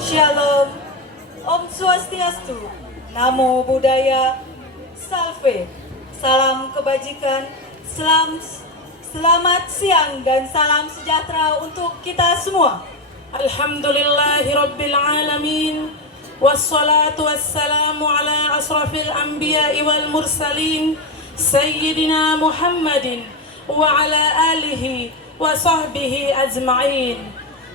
Shalom, Om Swastiastu, Namo Buddhaya, Salve, salam kebajikan, selamat siang dan salam sejahtera untuk kita semua. Alhamdulillahi Rabbil Alamin, wassalatu wassalamu ala asrafil anbiya'i wal mursalin, Sayyidina Muhammadin wa ala alihi wa sahbihi ajma'in.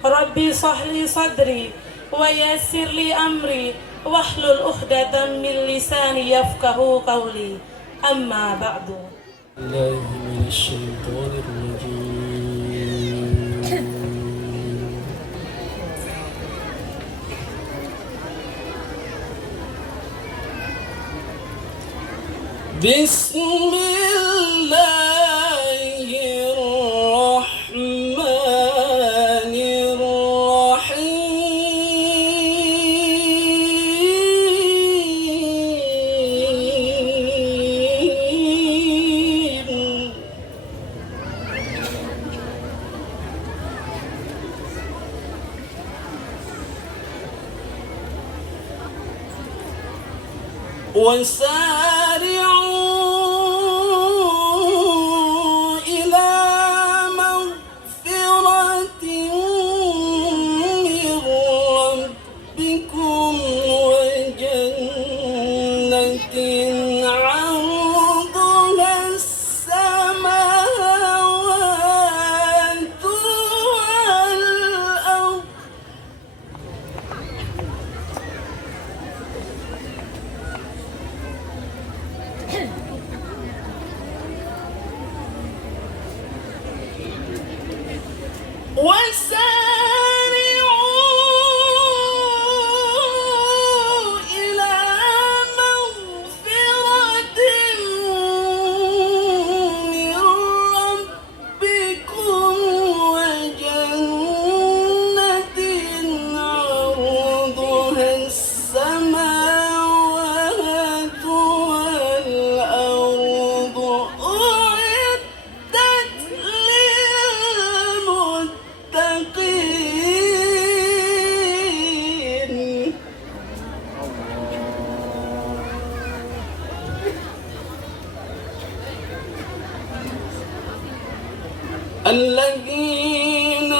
Rabbi sahli sadri wa yassir li amri wahlul uhdatan min lisani yafqahu qawli. Amma ba'du. الله من الشيطان الرجيم بسم الله الرحمن الرحيم وسارعوا إلى مغفرة من ربكم وجنة عرضها السماوات والأرض وسارعوا إلى مغفرة من ربكم وجنة عرضها السماوات والأرض أعدت للمتقين الذين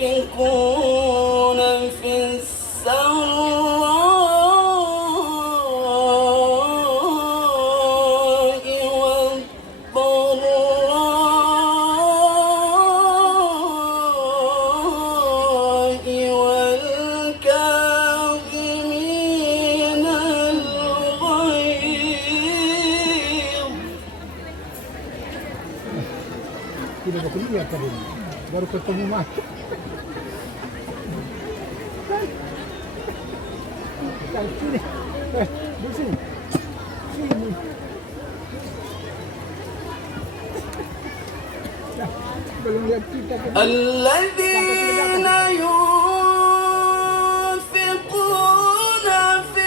ينفقون في السراء والضراء والكاظمين الغيظ Tidak mau kuliah tadi, baru ketemu mah. Sini, di sini, sini. Belum lihat kita. الذين ينفقون في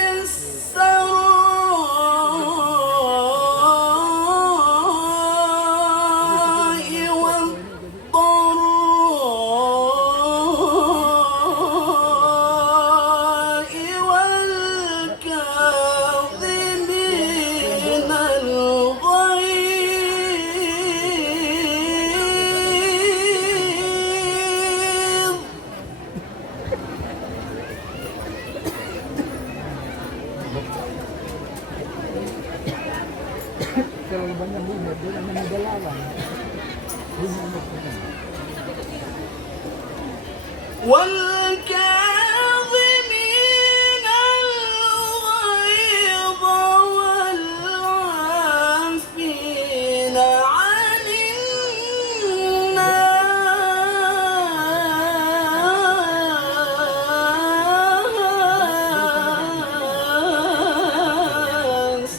السراء والضراء والكاظمين الغيظ Terlalu banyak bunga, dia namanya muda lawan. Bunga macam والكاظمين الغيظ والعافين عن الناس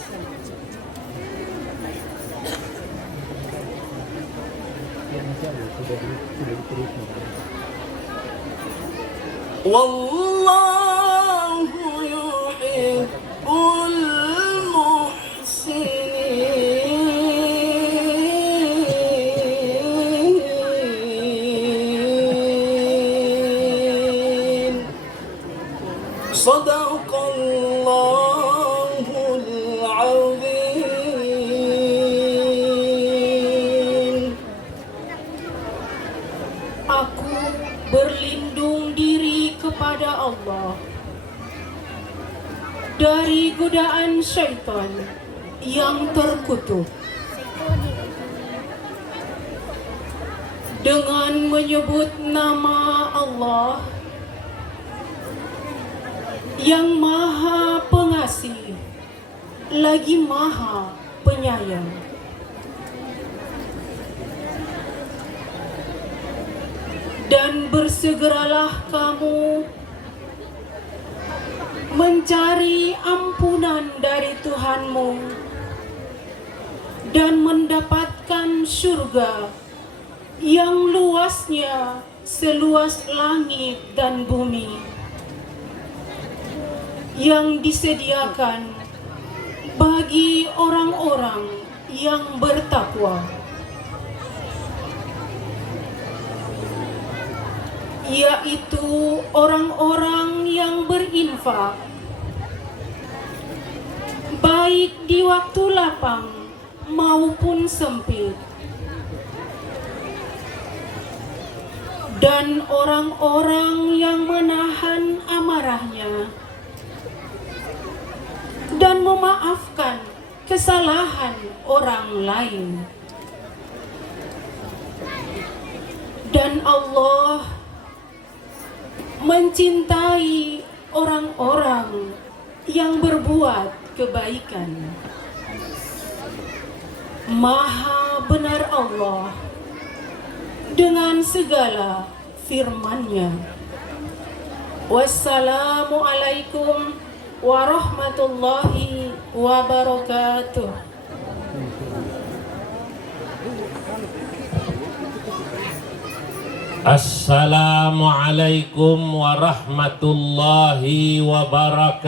sudah diteruskan. والله يحب المحسنين صدق الله العظيم. Aku berlindung diri kepada Allah dari godaan syaitan yang terkutuk dengan menyebut nama Allah yang Maha Pengasih lagi Maha Penyayang. Dan bersegeralah kamu mencari ampunan dari Tuhanmu dan mendapatkan surga yang luasnya seluas langit dan bumi, yang disediakan bagi orang-orang yang bertakwa, yaitu orang-orang yang berinfak baik di waktu lapang maupun sempit, dan orang-orang yang menahan amarahnya dan memaafkan kesalahan orang lain. Dan Allah mencintai orang-orang yang berbuat kebaikan. Maha benar Allah dengan segala firman-Nya. Wassalamualaikum warahmatullahi wabarakatuh. Assalamualaikum warahmatullahi wabarakatuh.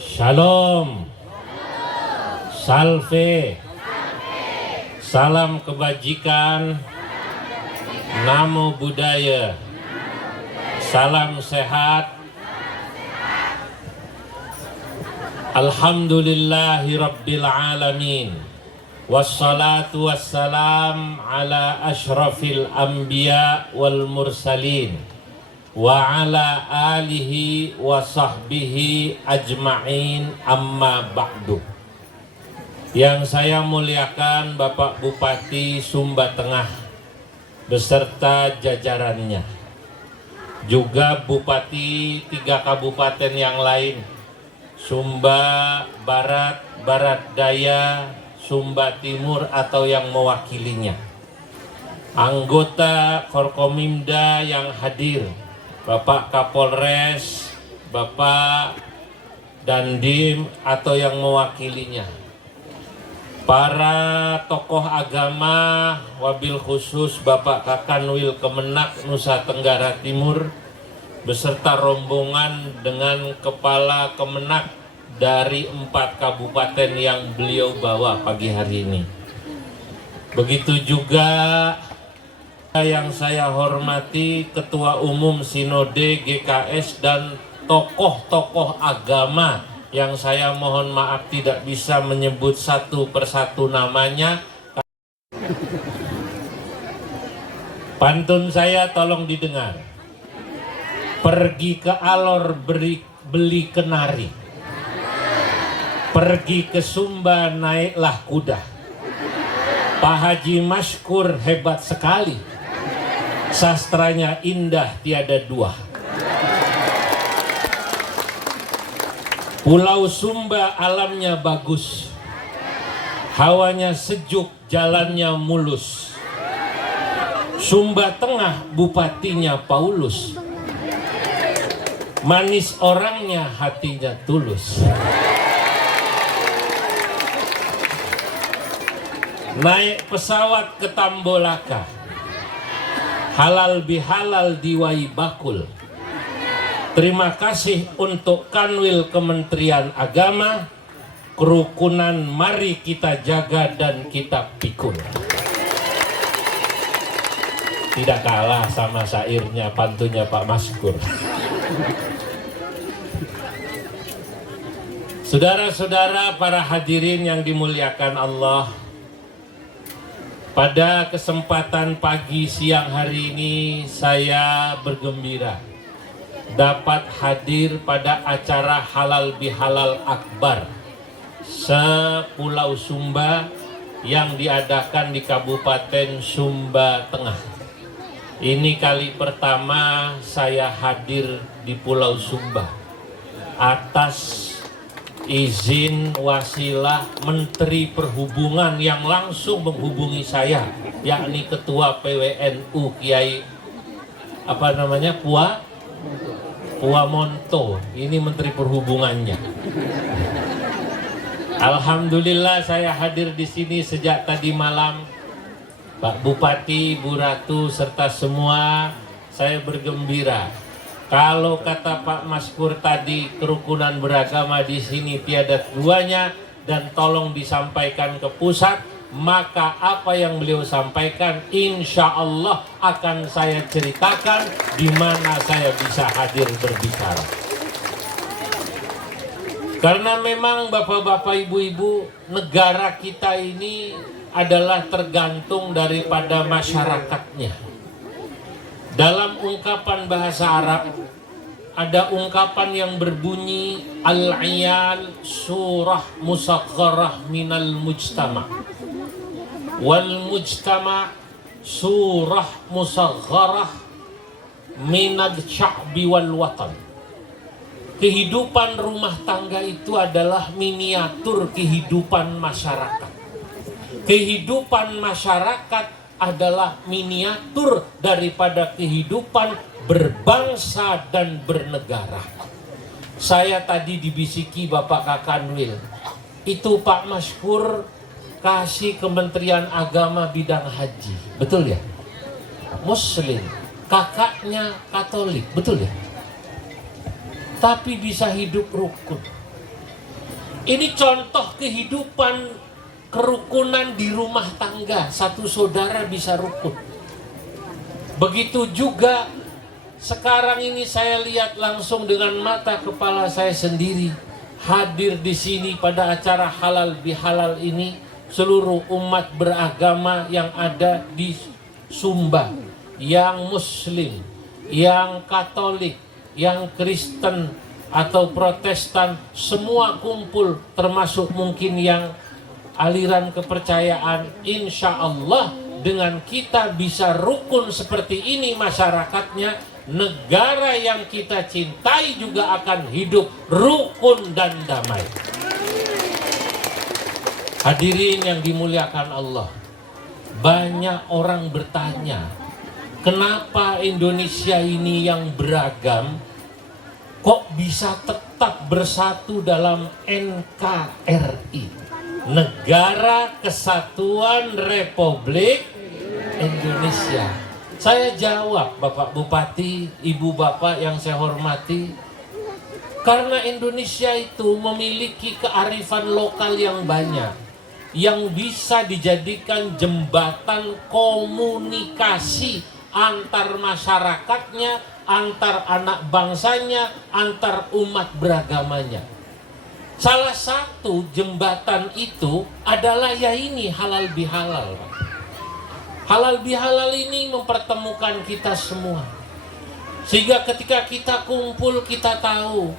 Shalom, salve, salam kebajikan, namo buddhaya, salam sehat. Alhamdulillahi rabbil alamin. Wassalatu wassalam ala ashrafil anbiya wal mursalin wa ala alihi wa sahbihi ajma'in, amma ba'du. Yang saya muliakan Bapak Bupati Sumba Tengah beserta jajarannya, juga Bupati 3 kabupaten yang lain, Sumba Barat, Barat Daya, Sumba Timur atau yang mewakilinya, anggota Forkomimda yang hadir, Bapak Kapolres, Bapak Dandim atau yang mewakilinya, para tokoh agama, wabil khusus Bapak Kakanwil Kemenak Nusa Tenggara Timur beserta rombongan dengan Kepala Kemenak dari 4 kabupaten yang beliau bawa pagi hari ini. Begitu juga yang saya hormati Ketua Umum Sinode GKS dan tokoh-tokoh agama yang saya mohon maaf tidak bisa menyebut satu persatu namanya. Pantun saya tolong didengar. Pergi ke Alor beli kenari, pergi ke Sumba naiklah kuda. Pak Haji Maskur hebat sekali, sastranya indah tiada dua. Pulau Sumba alamnya bagus, hawanya sejuk, jalannya mulus. Sumba Tengah bupatinya Paulus, manis orangnya, hatinya tulus. Naik pesawat ke Tambolaka, halal bihalal diwai bakul. Terima kasih untuk Kanwil Kementerian Agama, kerukunan mari kita jaga dan kita pikul. Tidak kalah sama syairnya, pantunnya Pak Maskur. Saudara-saudara para hadirin yang dimuliakan Allah, pada kesempatan pagi siang hari ini saya bergembira dapat hadir pada acara Halal Bihalal Akbar se-Pulau Sumba yang diadakan di Kabupaten Sumba Tengah. Ini kali pertama saya hadir di Pulau Sumba atas izin wasilah Menteri Perhubungan yang langsung menghubungi saya, yakni Ketua PWNU Kiai Puamonto. Ini Menteri Perhubungannya. Alhamdulillah saya hadir di sini sejak tadi malam. Pak Bupati, Bu Ratu, serta semua, saya bergembira. Kalau kata Pak Maskur tadi, kerukunan beragama di sini tiada duanya dan tolong disampaikan ke pusat, maka apa yang beliau sampaikan insya Allah akan saya ceritakan di mana saya bisa hadir berbicara. Karena memang bapak-bapak, ibu-ibu, negara kita ini adalah tergantung daripada masyarakatnya. Dalam ungkapan bahasa Arab ada ungkapan yang berbunyi al-iyal surah musagharah minal mujtama wal mujtama surah musagharah minal sya'bi wal watan. Kehidupan rumah tangga itu adalah miniatur kehidupan masyarakat. Kehidupan masyarakat adalah miniatur daripada kehidupan berbangsa dan bernegara. Saya tadi dibisiki Bapak Kakanwil, itu Pak Maskur kasih Kementerian Agama bidang haji, betul ya? Muslim, kakaknya Katolik, betul ya? Tapi bisa hidup rukun. Ini contoh kehidupan kerukunan di rumah tangga, satu saudara bisa rukun. Begitu juga sekarang ini saya lihat langsung dengan mata kepala saya sendiri, hadir di sini pada acara Halal Bihalal ini, seluruh umat beragama yang ada di Sumba, yang Muslim, yang Katolik, yang Kristen atau Protestan, semua kumpul, termasuk mungkin yang aliran kepercayaan. Insya Allah dengan kita bisa rukun seperti ini masyarakatnya, negara yang kita cintai juga akan hidup rukun dan damai. Hadirin yang dimuliakan Allah, banyak orang bertanya, kenapa Indonesia ini yang beragam kok bisa tetap bersatu dalam NKRI, Negara Kesatuan Republik Indonesia? Saya jawab, Bapak Bupati, Ibu Bapak yang saya hormati, karena Indonesia itu memiliki kearifan lokal yang banyak, yang bisa dijadikan jembatan komunikasi antar masyarakatnya, antar anak bangsanya, antar umat beragamanya. Salah satu jembatan itu adalah ya ini halal bihalal. Halal bihalal ini mempertemukan kita semua. Sehingga ketika kita kumpul kita tahu,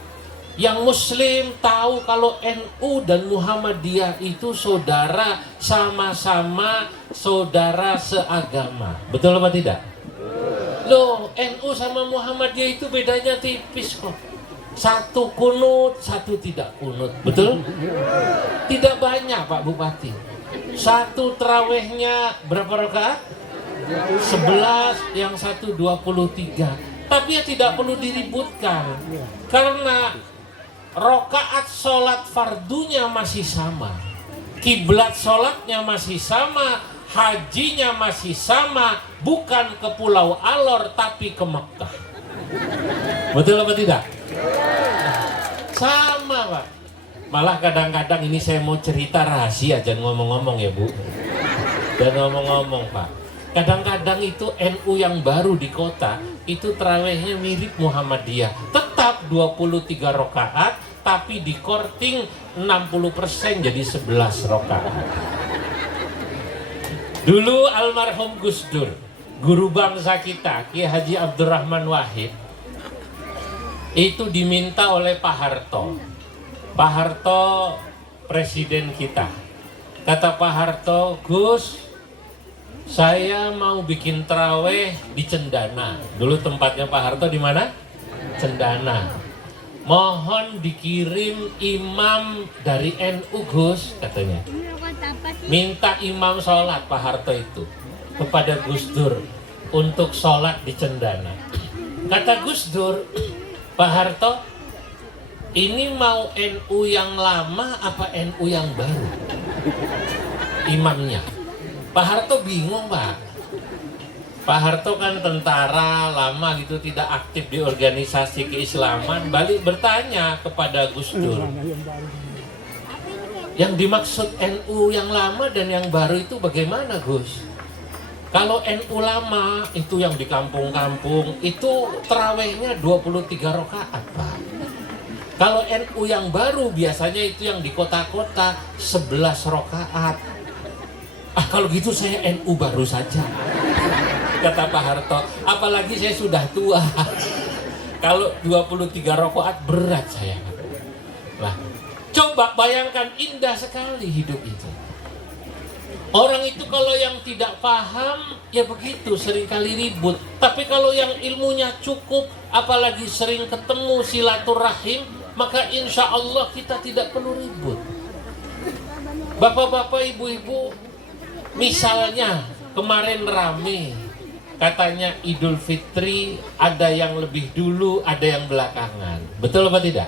yang Muslim tahu kalau NU dan Muhammadiyah itu saudara, sama-sama saudara seagama. Betul apa tidak? Loh, NU sama Muhammadiyah itu bedanya tipis kok. Satu kunut, satu tidak kunut. Betul? Tidak banyak Pak Bupati. Satu terawihnya berapa rakaat? 11, yang satu 23. Tapi ya tidak perlu diributkan. Karena rakaat sholat fardunya masih sama, kiblat sholatnya masih sama, hajinya masih sama, bukan ke Pulau Alor tapi ke Mekah. Betul apa tidak? Sama Pak. Malah kadang-kadang ini saya mau cerita rahasia, jangan ngomong-ngomong ya Bu. Jangan ngomong-ngomong Pak. Kadang-kadang itu NU yang baru di kota itu tarawihnya mirip Muhammadiyah. Tetap 23 rakaat tapi di korting 60% jadi 11 rakaat. Dulu almarhum Gus Dur, guru bangsa kita, Ki Haji Abdurrahman Wahid, itu diminta oleh Pak Harto. Pak Harto presiden kita. Kata Pak Harto, Gus, saya mau bikin taraweh di Cendana. Dulu tempatnya Pak Harto di mana? Cendana. Mohon dikirim imam dari NU, Gus, katanya. Minta imam sholat Pak Harto itu kepada Gus Dur untuk sholat di Cendana. Kata Gus Dur, Pak Harto, ini mau NU yang lama apa NU yang baru? Imamnya. Pak Harto bingung, Pak. Pak Harto kan tentara lama gitu, tidak aktif di organisasi keislaman. Balik bertanya kepada Gus Dur, yang dimaksud NU yang lama dan yang baru itu bagaimana, Gus? Kalau NU lama itu yang di kampung-kampung itu tarawihnya 23 rakaat, Pak. Kalau NU yang baru biasanya itu yang di kota-kota 11 rakaat. Kalau gitu saya NU baru saja, kata Pak Harto. Apalagi saya sudah tua. Kalau 23 rakaat berat saya. Lah, coba bayangkan, indah sekali hidup itu. Orang itu kalau yang tidak paham, ya begitu, seringkali ribut. Tapi kalau yang ilmunya cukup, apalagi sering ketemu silaturahim, maka insya Allah kita tidak perlu ribut. Bapak-bapak, ibu-ibu, misalnya kemarin rame, katanya Idul Fitri ada yang lebih dulu, ada yang belakangan. Betul apa tidak?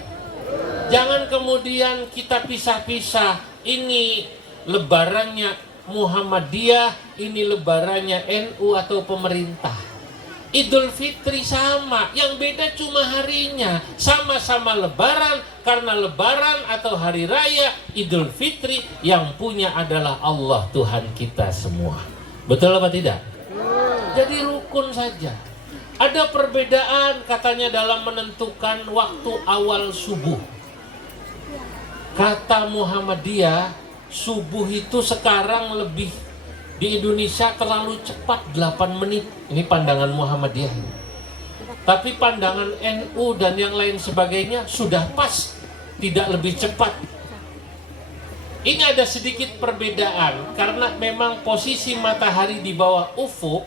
Jangan kemudian kita pisah-pisah. Ini lebarannya Muhammadiyah, ini lebarannya NU atau pemerintah. Idul Fitri sama, yang beda cuma harinya. Sama-sama lebaran, karena lebaran atau hari raya Idul Fitri yang punya adalah Allah Tuhan kita semua. Betul apa tidak? Jadi rukun saja. Ada perbedaan katanya dalam menentukan waktu awal subuh. Kata Muhammadiyah, subuh itu sekarang lebih di Indonesia terlalu cepat, 8 menit. Ini pandangan Muhammadiyah. Tapi pandangan NU dan yang lain sebagainya sudah pas, tidak lebih cepat. Ini ada sedikit perbedaan karena memang posisi matahari di bawah ufuk.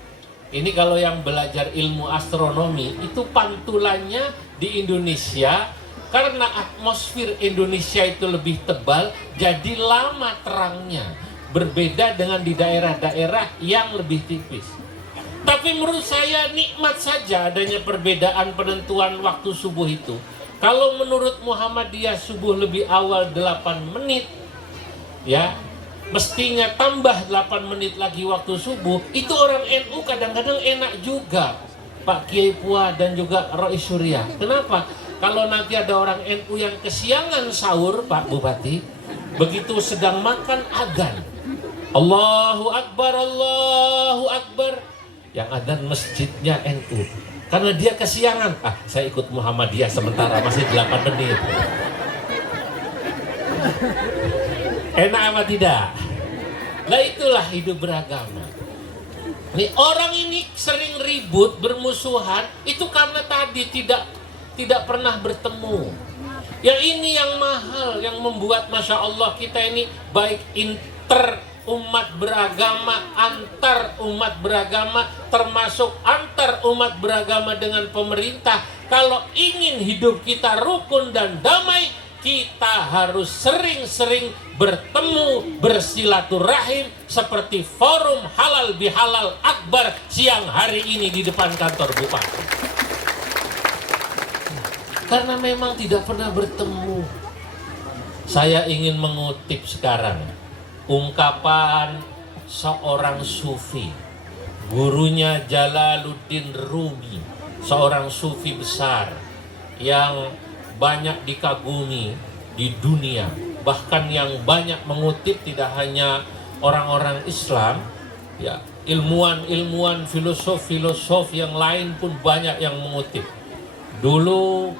Ini kalau yang belajar ilmu astronomi itu pantulannya di Indonesia. Karena atmosfer Indonesia itu lebih tebal, jadi lama terangnya. Berbeda dengan di daerah-daerah yang lebih tipis. Tapi menurut saya nikmat saja adanya perbedaan penentuan waktu subuh itu. Kalau menurut Muhammadiyah subuh lebih awal 8 menit, ya mestinya tambah 8 menit lagi waktu subuh. Itu orang NU kadang-kadang enak juga, Pak Kiai Puah dan juga Rois Surya. Kenapa? Kalau nanti ada orang NU yang kesiangan sahur, Pak Bupati, begitu sedang makan adzan, Allahu Akbar, Allahu Akbar, yang adzan masjidnya NU. Karena dia kesiangan, saya ikut Muhammadiyah sementara, masih 8 menit. Enak apa tidak? Nah itulah hidup beragama. Nih orang ini sering ribut, bermusuhan, itu karena tadi tidak pernah bertemu. Yang ini yang mahal, yang membuat Masya Allah kita ini baik inter umat beragama, antar umat beragama, termasuk antar umat beragama dengan pemerintah. Kalau ingin hidup kita rukun dan damai, kita harus sering-sering bertemu, bersilaturahim seperti forum halal bihalal akbar siang hari ini di depan kantor Bupati. Karena memang tidak pernah bertemu. Saya ingin mengutip sekarang ungkapan seorang sufi, gurunya Jalaluddin Rumi, seorang sufi besar yang banyak dikagumi di dunia. Bahkan yang banyak mengutip tidak hanya orang-orang Islam, ya, ilmuwan-ilmuwan, filosof yang lain pun banyak yang mengutip. Dulu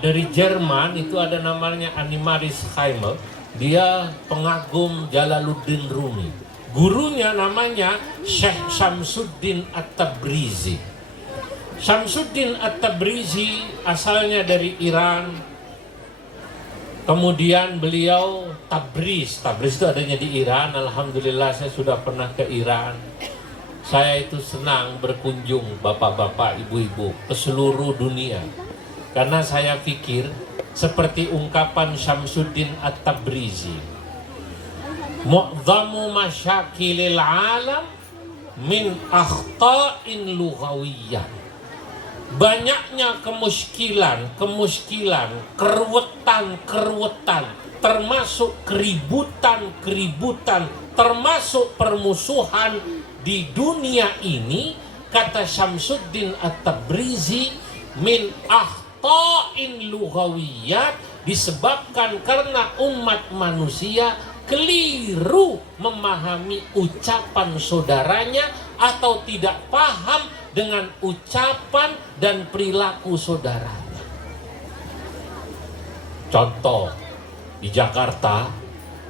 dari Jerman itu ada namanya Annemaris Heimel, dia pengagum Jalaluddin Rumi. Gurunya namanya Syekh Syamsuddin At-Tabrizi. Syamsuddin At-Tabrizi asalnya dari Iran. Kemudian beliau Tabriz itu adanya di Iran. Alhamdulillah saya sudah pernah ke Iran. Saya itu senang berkunjung bapak-bapak, ibu-ibu ke seluruh dunia. Karena saya pikir seperti ungkapan Syamsuddin At-Tabrizi, mu'dhamu masyakilil alam min akhta'in lughawiyyah. Banyaknya kemuskilan, keruwetan, termasuk keributan, termasuk permusuhan di dunia ini, kata Syamsuddin At-Tabrizi, min akhta'in lughawiyyat, disebabkan karena umat manusia keliru memahami ucapan saudaranya atau tidak paham dengan ucapan dan perilaku saudaranya. Contoh, di Jakarta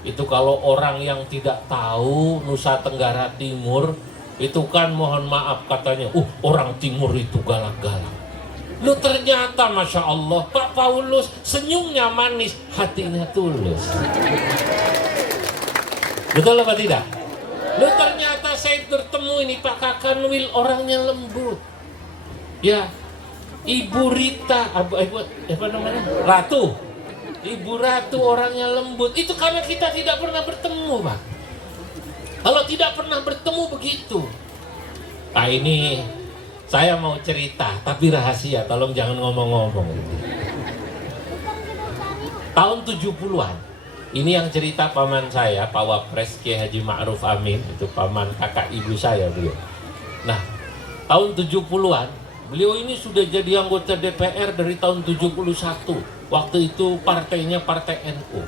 itu kalau orang yang tidak tahu Nusa Tenggara Timur itu kan mohon maaf katanya, orang Timur itu galak-galak. Lu ternyata Masya Allah Pak Paulus senyumnya manis, hatinya tulus. Betul apa tidak? Lu ternyata saya bertemu ini Pak Kakanwil orangnya lembut. Ya, Ibu Rita, apa namanya? Ratu. Ibu Ratu orangnya lembut. Itu karena kita tidak pernah bertemu, Pak. Kalau tidak pernah bertemu begitu. Nah ini saya mau cerita, tapi rahasia, tolong jangan ngomong-ngomong. Tahun 70-an. Ini yang cerita paman saya, Pak Wapres Kiai Haji Ma'ruf Amin, itu paman kakak ibu saya beliau. Nah, tahun 70-an, beliau ini sudah jadi anggota DPR dari tahun 71. Waktu itu partainya Partai NU.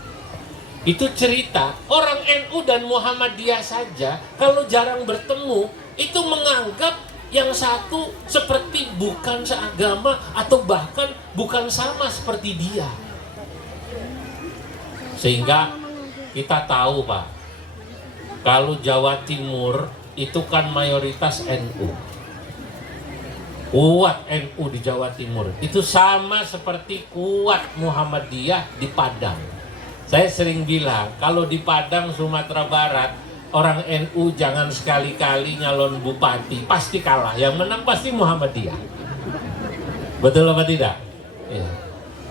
Itu cerita, orang NU dan Muhammadiyah saja, kalau jarang bertemu, itu menganggap yang satu seperti bukan seagama atau bahkan bukan sama seperti dia. Sehingga kita tahu Pak, kalau Jawa Timur itu kan mayoritas NU. Kuat NU di Jawa Timur. Itu sama seperti kuat Muhammadiyah di Padang. Saya sering bilang, kalau di Padang, Sumatera Barat, orang NU jangan sekali-kali nyalon bupati. Pasti kalah, yang menang pasti Muhammadiyah. Betul apa tidak? Ya.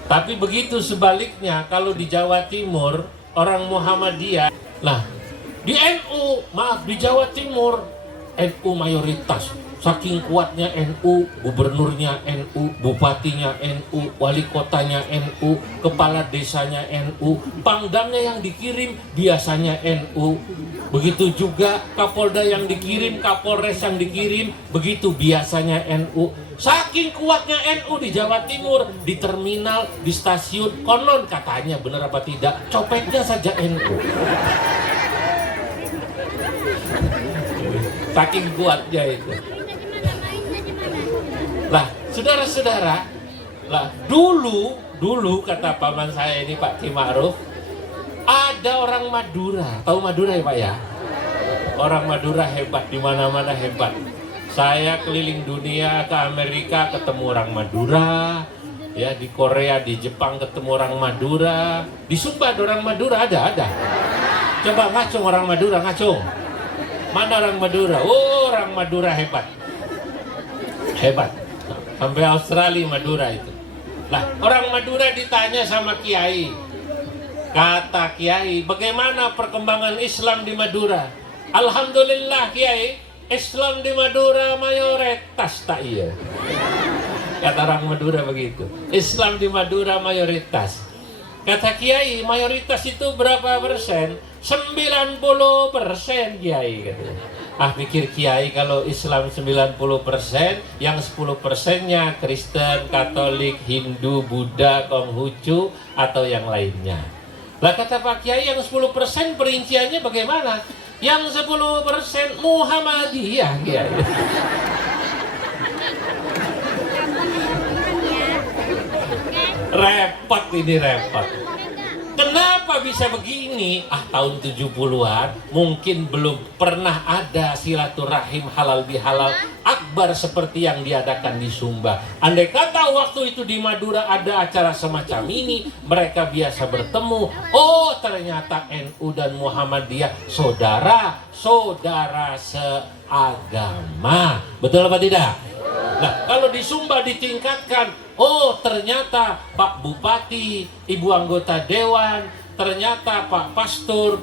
Tapi begitu sebaliknya, kalau di Jawa Timur orang Muhammadiyah, nah di NU, maaf di Jawa Timur NU mayoritas, saking kuatnya NU, gubernurnya NU, bupatinya NU, wali kotanya NU, kepala desanya NU, pangdamnya yang dikirim biasanya NU, begitu juga Kapolda yang dikirim, Kapolres yang dikirim, begitu biasanya NU. Saking kuatnya NU di Jawa Timur, di terminal, di stasiun, konon katanya, benar apa tidak, copetnya saja NU. Saking kuatnya itu. Lah, saudara-saudara, lah dulu kata paman saya ini Pak Ki Ma'ruf, ada orang Madura. Tahu Madura ya Pak ya? Orang Madura hebat, di mana-mana hebat. Saya keliling dunia, ke Amerika ketemu orang Madura, ya di Korea, di Jepang ketemu orang Madura, di Sumba ada orang Madura, ada. Coba ngacung orang Madura, ngacung. Mana orang Madura? Oh, orang Madura hebat. Sampai Australia Madura itu. Lah, orang Madura ditanya sama Kiai. Kata Kiai, bagaimana perkembangan Islam di Madura? Alhamdulillah Kiai, Islam di Madura mayoritas tak iya. Kata orang Madura begitu. Islam di Madura mayoritas. Kata Kiai, mayoritas itu berapa persen? 90% Kiai katanya. Pikir Kiai kalau Islam 90%, yang 10%-nya Kristen, Katolik, Hindu, Buddha, Konghucu atau yang lainnya. Lah kata Pak Kiai, yang 10% perinciannya bagaimana? yang 10% Muhammadiyah. Ya. Repot ini, repot. Kenapa bisa begini? Tahun 70-an mungkin belum pernah ada silaturahim halal bihalal akbar seperti yang diadakan di Sumba. Andai kata waktu itu di Madura ada acara semacam ini, mereka biasa bertemu. Oh, ternyata NU dan Muhammadiyah saudara-saudara seagama. Betul apa tidak? Nah, kalau di Sumba ditingkatkan, oh ternyata Pak Bupati, Ibu anggota Dewan, ternyata Pak Pastor,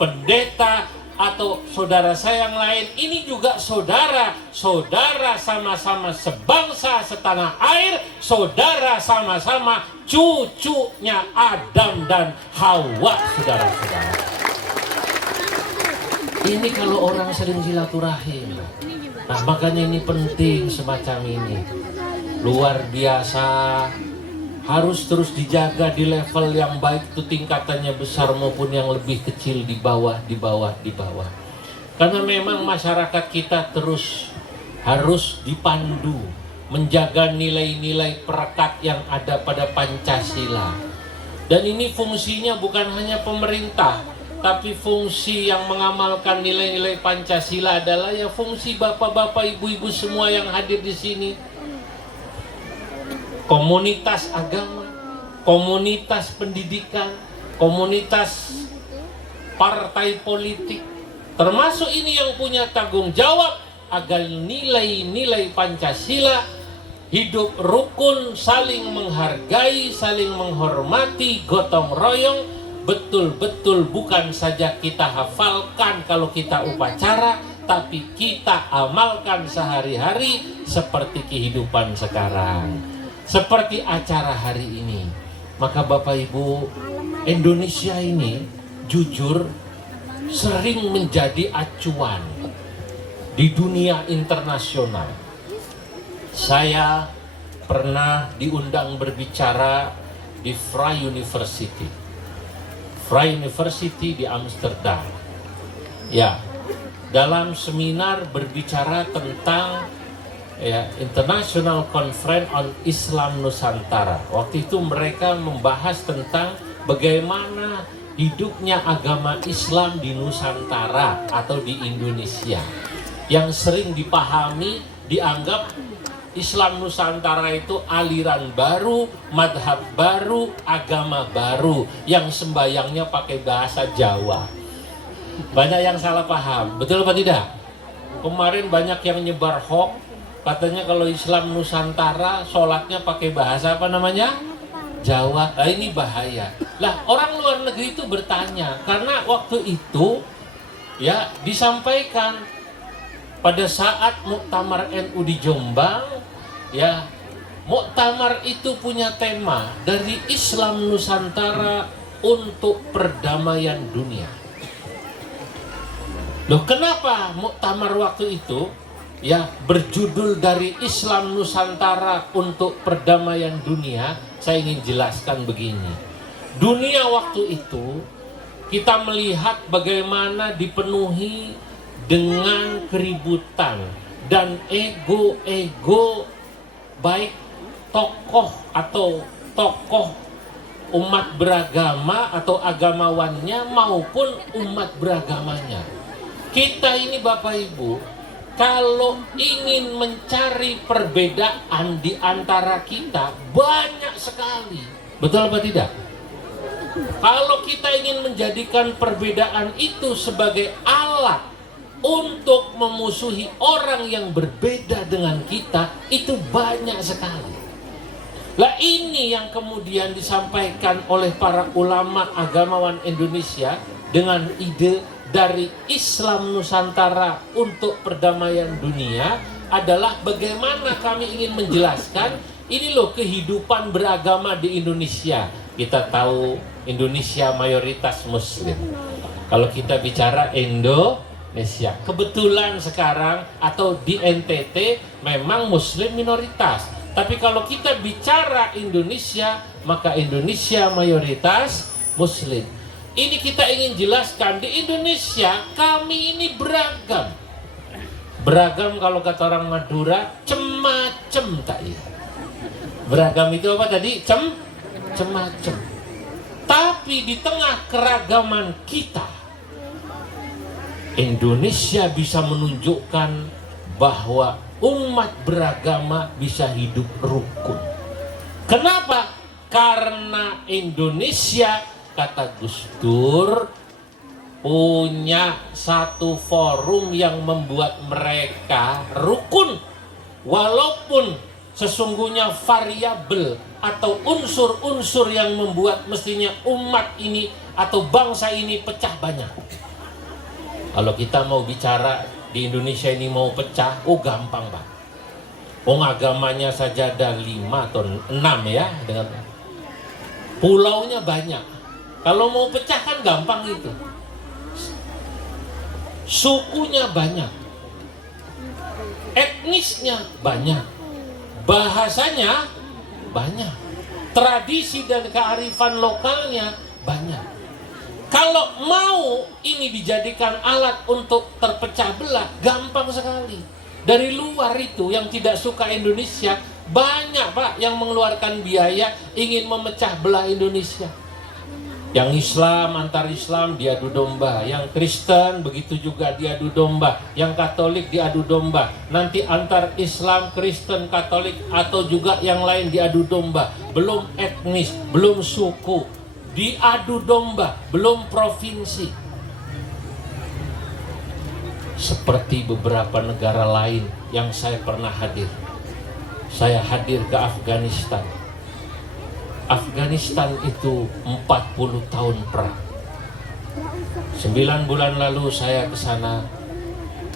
pendeta, atau saudara saya yang lain, ini juga saudara sama-sama sebangsa setanah air, saudara sama-sama cucunya Adam dan Hawa, saudara-saudara. Ini kalau orang sering silaturahim. Nah, makanya ini penting semacam ini. Luar biasa, harus terus dijaga di level yang baik itu, tingkatannya besar maupun yang lebih kecil, di bawah. Karena memang masyarakat kita terus harus dipandu menjaga nilai-nilai perekat yang ada pada Pancasila. Dan ini fungsinya bukan hanya pemerintah, tapi fungsi yang mengamalkan nilai-nilai Pancasila adalah ya fungsi bapak-bapak, ibu-ibu semua yang hadir di sini. Komunitas agama, komunitas pendidikan, komunitas partai politik, termasuk ini yang punya tanggung jawab agar nilai-nilai Pancasila hidup rukun, saling menghargai, saling menghormati, gotong royong, betul-betul bukan saja kita hafalkan kalau kita upacara, tapi kita amalkan sehari-hari seperti kehidupan sekarang, seperti acara hari ini. Maka Bapak Ibu, Indonesia ini jujur sering menjadi acuan di dunia internasional. Saya pernah diundang berbicara di Vrije University di Amsterdam. Ya, dalam seminar berbicara tentang International Conference on Islam Nusantara. Waktu itu mereka membahas tentang bagaimana hidupnya agama Islam di Nusantara atau di Indonesia. Yang sering dipahami, dianggap Islam Nusantara itu aliran baru, madhab baru, agama baru, yang sembayangnya pakai bahasa Jawa. Banyak yang salah paham, betul apa tidak? Kemarin banyak yang nyebar hoax, katanya kalau Islam Nusantara sholatnya pakai bahasa apa namanya? Jawa. Nah, ini bahaya. Lah, orang luar negeri itu bertanya, karena waktu itu ya disampaikan pada saat Muktamar NU di Jombang, ya, Muktamar itu punya tema dari Islam Nusantara untuk perdamaian dunia. Loh, kenapa Muktamar waktu itu ya berjudul dari Islam Nusantara untuk perdamaian dunia? Saya ingin jelaskan begini. Dunia waktu itu kita melihat bagaimana dipenuhi dengan keributan dan ego-ego, baik tokoh atau tokoh umat beragama atau agamawannya maupun umat beragamanya. Kita ini Bapak Ibu, kalau ingin mencari perbedaan di antara kita, banyak sekali. Betul apa tidak? Kalau kita ingin menjadikan perbedaan itu sebagai alat untuk memusuhi orang yang berbeda dengan kita, itu banyak sekali. Lah, ini yang kemudian disampaikan oleh para ulama agamawan Indonesia dengan ide dari Islam Nusantara untuk perdamaian dunia adalah bagaimana kami ingin menjelaskan ini loh kehidupan beragama di Indonesia. Kita tahu Indonesia mayoritas Muslim. Kalau kita bicara Indonesia, kebetulan sekarang atau di NTT memang Muslim minoritas. Tapi kalau kita bicara Indonesia, maka Indonesia mayoritas Muslim. Ini kita ingin jelaskan, di Indonesia kami ini beragam. Beragam kalau kata orang Madura, cemacem tak ya. Beragam itu apa tadi? Cemacem. Tapi di tengah keragaman kita, Indonesia bisa menunjukkan bahwa umat beragama bisa hidup rukun. Kenapa? Karena Indonesia, kata Gus Dur, punya satu forum yang membuat mereka rukun, walaupun sesungguhnya variabel atau unsur-unsur yang membuat mestinya umat ini atau bangsa ini pecah banyak. Kalau kita mau bicara di Indonesia ini mau pecah, gampang Pak. Agamanya saja ada 5 atau 6 ya, dengan pulaunya banyak. Kalau mau pecah kan gampang itu. Sukunya banyak, etnisnya banyak, bahasanya banyak, tradisi dan kearifan lokalnya banyak. Kalau mau ini dijadikan alat untuk terpecah belah, gampang sekali. Dari luar itu yang tidak suka Indonesia, banyak Pak yang mengeluarkan biaya ingin memecah belah Indonesia. Yang Islam antar Islam diadu domba, yang Kristen begitu juga diadu domba, yang Katolik diadu domba, nanti antar Islam, Kristen, Katolik atau juga yang lain diadu domba, belum etnis, belum suku, diadu domba, belum provinsi. Seperti beberapa negara lain yang saya pernah hadir. Saya hadir ke Afghanistan. Afghanistan itu 40 tahun perang. 9 bulan lalu saya ke sana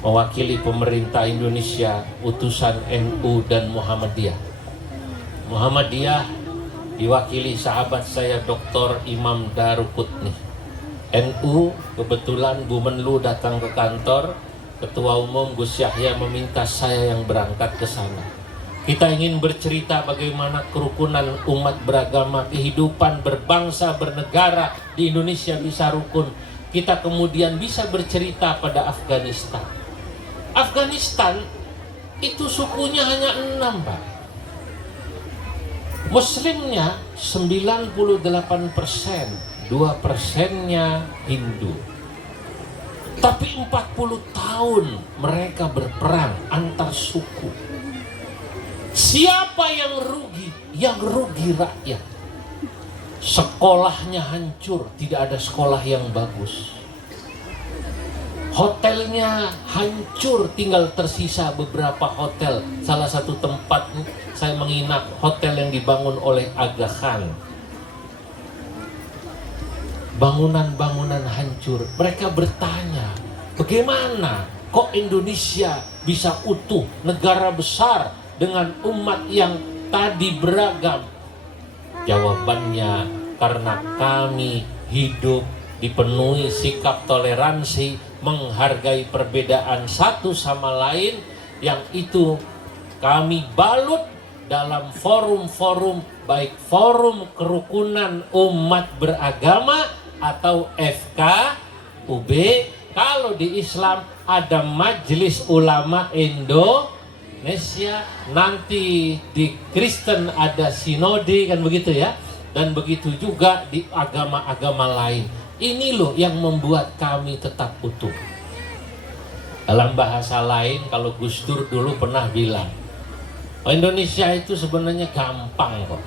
mewakili pemerintah Indonesia, utusan NU dan Muhammadiyah. Muhammadiyah diwakili sahabat saya Dr. Imam Daruqutni. NU kebetulan Bu Menlu datang ke kantor, Ketua Umum Gus Yahya meminta saya yang berangkat ke sana. Kita ingin bercerita bagaimana kerukunan umat beragama, kehidupan berbangsa, bernegara di Indonesia bisa rukun. Kita kemudian bisa bercerita pada Afghanistan. Afghanistan itu sukunya hanya 6 Pak. Muslimnya 98%, 2%-nya Hindu. Tapi 40 tahun mereka berperang antar suku. Siapa yang rugi? Yang rugi rakyat. Sekolahnya hancur, tidak ada sekolah yang bagus. Hotelnya hancur, tinggal tersisa beberapa hotel. Salah satu tempat saya menginap, hotel yang dibangun oleh Aga Khan. Bangunan-bangunan hancur. Mereka bertanya, bagaimana kok Indonesia bisa utuh, negara besar dengan umat yang tadi beragam? Jawabannya, karena kami hidup dipenuhi sikap toleransi, menghargai perbedaan satu sama lain, yang itu kami balut dalam forum-forum, baik forum kerukunan umat beragama atau FKUB. Kalau di Islam ada Majelis Ulama Indonesia, nanti di Kristen ada sinode, kan begitu ya, dan begitu juga di agama-agama lain. Ini loh yang membuat kami tetap utuh. Dalam bahasa lain, kalau Gus Dur dulu pernah bilang, Indonesia itu sebenarnya gampang kok.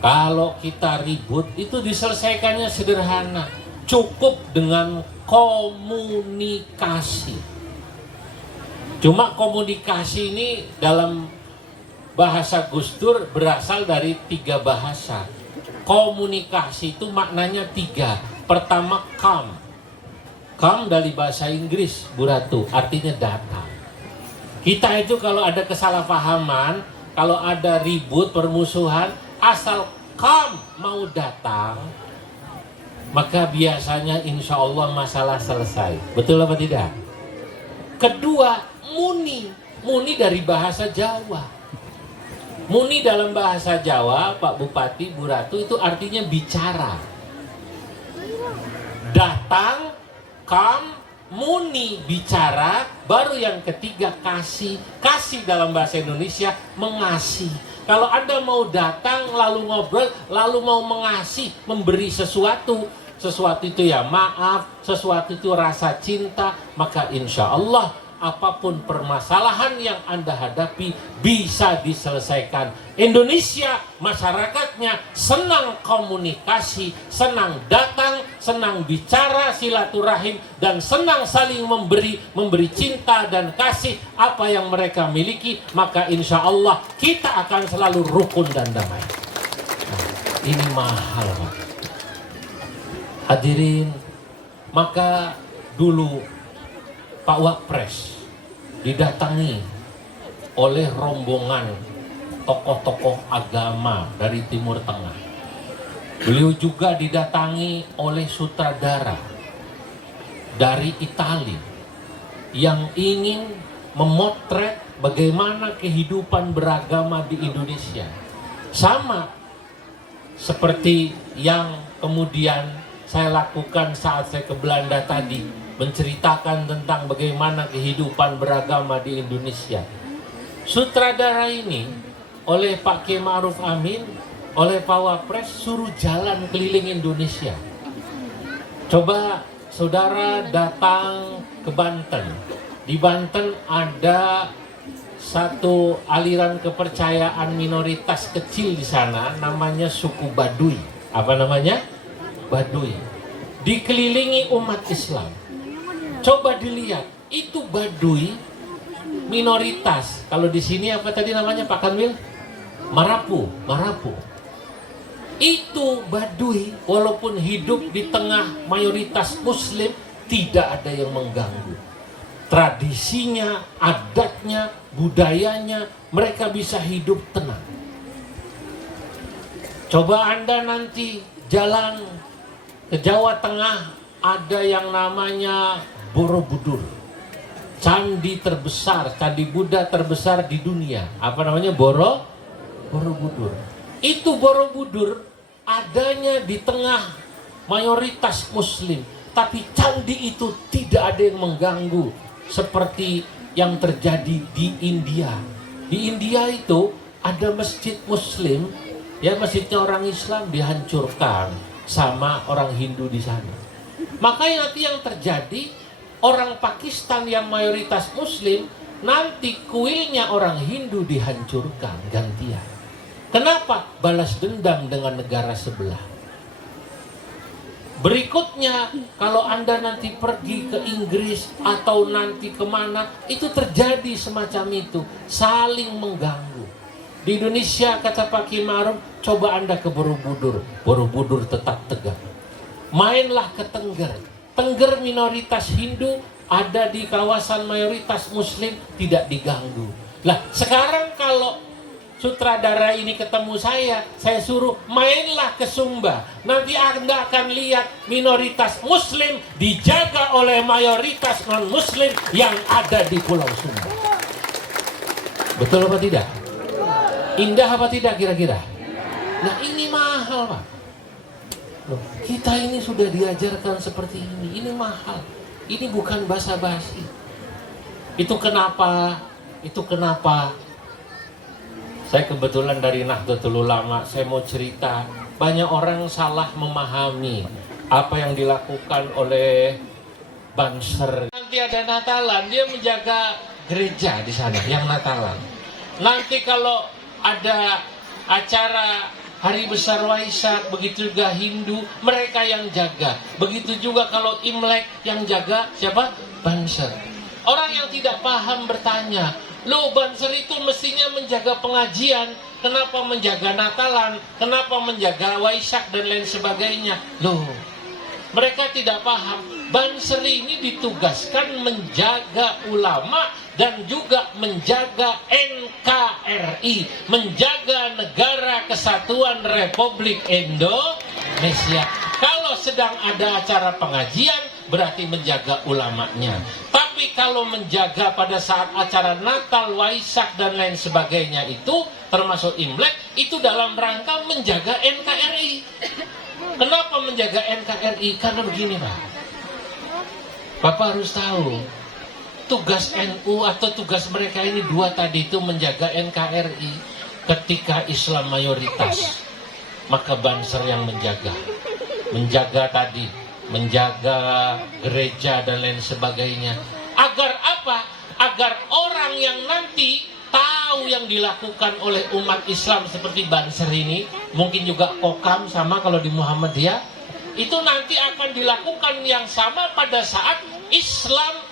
Kalau kita ribut itu diselesaikannya sederhana, cukup dengan komunikasi. Cuma komunikasi ini dalam bahasa Gus Dur berasal dari 3 bahasa. Komunikasi itu maknanya 3. Pertama, come. Come dari bahasa Inggris, Bu Ratu, artinya datang. Kita itu kalau ada kesalahpahaman, kalau ada ribut, permusuhan, asal come mau datang, maka biasanya insya Allah masalah selesai. Betul apa tidak? Kedua, muni. Muni dari bahasa Jawa. Muni dalam bahasa Jawa, Pak Bupati, Bu Ratu, itu artinya bicara. Datang, come, muni, bicara. Baru yang ketiga, kasih. Kasih dalam bahasa Indonesia mengasihi. Kalau Anda mau datang lalu ngobrol, lalu mau mengasihi, memberi sesuatu, sesuatu itu ya maaf, sesuatu itu rasa cinta, maka insya Allah apapun permasalahan yang Anda hadapi bisa diselesaikan. Indonesia masyarakatnya senang komunikasi, senang datang, senang bicara, silaturahim, dan senang saling memberi cinta dan kasih apa yang mereka miliki, maka insya Allah kita akan selalu rukun dan damai. Nah, ini mahal, Pak. Hadirin, maka dulu Pak Wapres didatangi oleh rombongan tokoh-tokoh agama dari Timur Tengah. Beliau juga didatangi oleh sutradara dari Italia yang ingin memotret bagaimana kehidupan beragama di Indonesia. Sama seperti yang kemudian saya lakukan saat saya ke Belanda tadi, menceritakan tentang bagaimana kehidupan beragama di Indonesia. Sutradara ini oleh Pak Kiai Ma'ruf Amin, oleh Pak Wapres suruh jalan keliling Indonesia. Coba saudara datang ke Banten. Di Banten ada satu aliran kepercayaan minoritas kecil di sana, namanya suku Baduy. Apa namanya? Baduy. Dikelilingi umat Islam. Coba dilihat, itu Baduy minoritas. Kalau di sini apa tadi namanya Pak Kanwil? Marapu. Itu Baduy walaupun hidup di tengah mayoritas Muslim tidak ada yang mengganggu. Tradisinya, adatnya, budayanya, mereka bisa hidup tenang. Coba Anda nanti jalan ke Jawa Tengah, ada yang namanya Borobudur. Candi terbesar, candi Buddha terbesar di dunia. Apa namanya? Borobudur. Itu Borobudur adanya di tengah mayoritas Muslim. Tapi candi itu tidak ada yang mengganggu. Seperti yang terjadi di India. Di India itu ada masjid Muslim, ya masjidnya orang Islam dihancurkan sama orang Hindu di sana. Makanya nanti yang terjadi, orang Pakistan yang mayoritas Muslim, nanti kuilnya orang Hindu dihancurkan gantian. Kenapa? Balas dendam dengan negara sebelah. Berikutnya, kalau Anda nanti pergi ke Inggris atau nanti kemana, itu terjadi semacam itu, saling mengganggu. Di Indonesia, kata Pak Kiai Ma'ruf, coba Anda ke Borobudur, Borobudur tetap tegak. Mainlah ke Tengger, Tengger minoritas Hindu, ada di kawasan mayoritas Muslim, tidak diganggu. Lah, sekarang kalau sutradara ini ketemu saya suruh mainlah ke Sumba. Nanti Anda akan lihat minoritas Muslim dijaga oleh mayoritas non-Muslim yang ada di Pulau Sumba. Betul apa tidak? Indah apa tidak kira-kira? Nah ini mahal, Pak. Loh, kita ini sudah diajarkan seperti ini. Ini mahal. Ini bukan basa-basi. Itu kenapa saya kebetulan dari Nahdlatul Ulama, saya mau cerita, banyak orang salah memahami apa yang dilakukan oleh Banser. Nanti ada Natalan, dia menjaga gereja di sana, yang Natalan. Nanti kalau ada acara Hari Besar Waisak, begitu juga Hindu, mereka yang jaga. Begitu juga kalau Imlek, yang jaga siapa? Banser. Orang yang tidak paham bertanya, loh Banser itu mestinya menjaga pengajian, kenapa menjaga Natalan, kenapa menjaga Waisak dan lain sebagainya. Loh, mereka tidak paham. Banser ini ditugaskan menjaga ulama dan juga menjaga NKRI, menjaga Negara Kesatuan Republik Indonesia. Kalau sedang ada acara pengajian, berarti menjaga ulamanya. Tapi kalau menjaga pada saat acara Natal, Waisak dan lain sebagainya itu, termasuk Imlek, itu dalam rangka menjaga NKRI. Kenapa menjaga NKRI? Karena begini Pak, Bapak harus tahu, tugas NU atau tugas mereka ini dua tadi itu menjaga NKRI. Ketika Islam mayoritas, maka Banser yang menjaga tadi, menjaga gereja dan lain sebagainya. Agar apa? Agar orang yang nanti tahu yang dilakukan oleh umat Islam seperti Banser ini, mungkin juga Kokam sama kalau di Muhammadiyah, itu nanti akan dilakukan yang sama pada saat Islam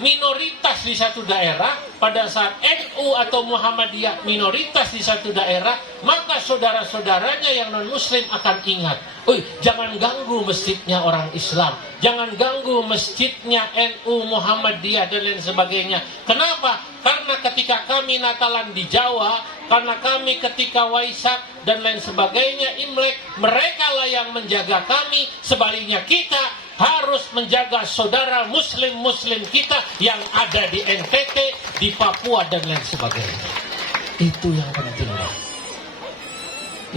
minoritas di satu daerah, pada saat NU atau Muhammadiyah minoritas di satu daerah, maka saudara-saudaranya yang non-muslim akan ingat, jangan ganggu masjidnya orang Islam, jangan ganggu masjidnya NU, Muhammadiyah dan lain sebagainya. Kenapa? Karena ketika kami Natalan di Jawa, karena kami ketika Waisak dan lain sebagainya, Imlek, mereka lah yang menjaga kami. Sebaliknya kita harus menjaga saudara muslim-muslim kita yang ada di NTT, di Papua dan lain sebagainya. Itu yang penting.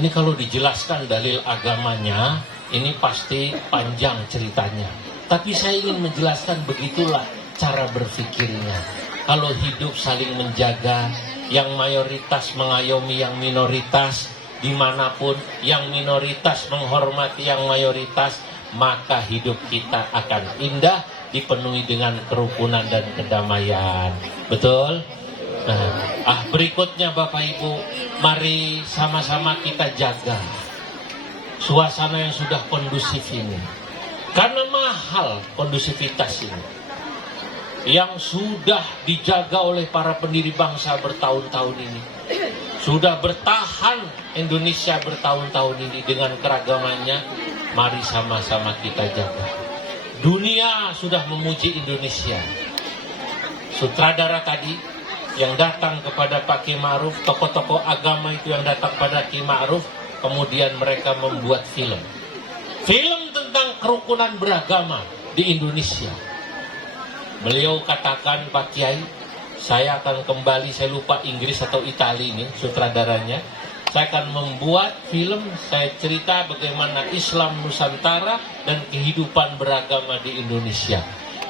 Ini kalau dijelaskan dalil agamanya, ini pasti panjang ceritanya. Tapi saya ingin menjelaskan begitulah cara berpikirnya. Kalau hidup saling menjaga, yang mayoritas mengayomi yang minoritas, dimanapun yang minoritas menghormati yang mayoritas, maka hidup kita akan indah, dipenuhi dengan kerukunan dan kedamaian. Betul? Nah, berikutnya Bapak Ibu, mari sama-sama kita jaga suasana yang sudah kondusif ini. Karena mahal kondusivitas ini, yang sudah dijaga oleh para pendiri bangsa bertahun-tahun ini. Sudah bertahan Indonesia bertahun-tahun ini dengan keragamannya. Mari sama-sama kita jaga. Dunia sudah memuji Indonesia. Sutradara tadi yang datang kepada Pak Ki Ma'ruf, tokoh-tokoh agama itu yang datang pada Ki Ma'ruf, kemudian mereka membuat film. Film tentang kerukunan beragama di Indonesia. Beliau katakan, Pak Kiai, saya akan kembali, saya lupa Inggris atau Itali ini sutradaranya. Saya akan membuat film, saya cerita bagaimana Islam Nusantara dan kehidupan beragama di Indonesia.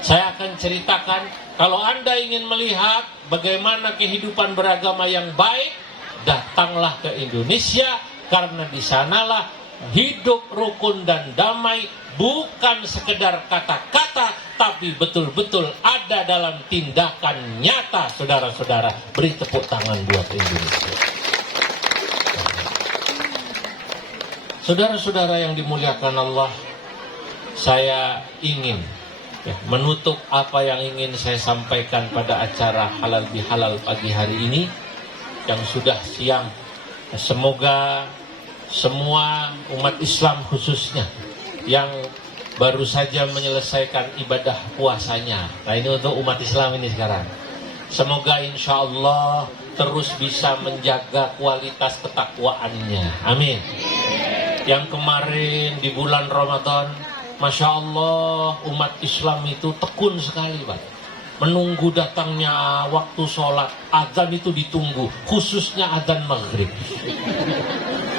Saya akan ceritakan, kalau Anda ingin melihat bagaimana kehidupan beragama yang baik, datanglah ke Indonesia, karena di sanalah hidup rukun dan damai, bukan sekedar kata-kata, tapi betul-betul ada dalam tindakan nyata, saudara-saudara. Beri tepuk tangan buat Indonesia. Saudara-saudara yang dimuliakan Allah, saya ingin menutup apa yang ingin saya sampaikan pada acara Halal Bihalal pagi hari ini yang sudah siang. Semoga semua umat Islam khususnya yang baru saja menyelesaikan ibadah puasanya. Nah, ini untuk umat Islam ini sekarang. Semoga insya Allah terus bisa menjaga kualitas ketakwaannya. Amin. Yang kemarin di bulan Ramadan, Masya Allah, umat Islam itu tekun sekali, Pak. Menunggu datangnya waktu sholat, azan itu ditunggu, khususnya azan maghrib.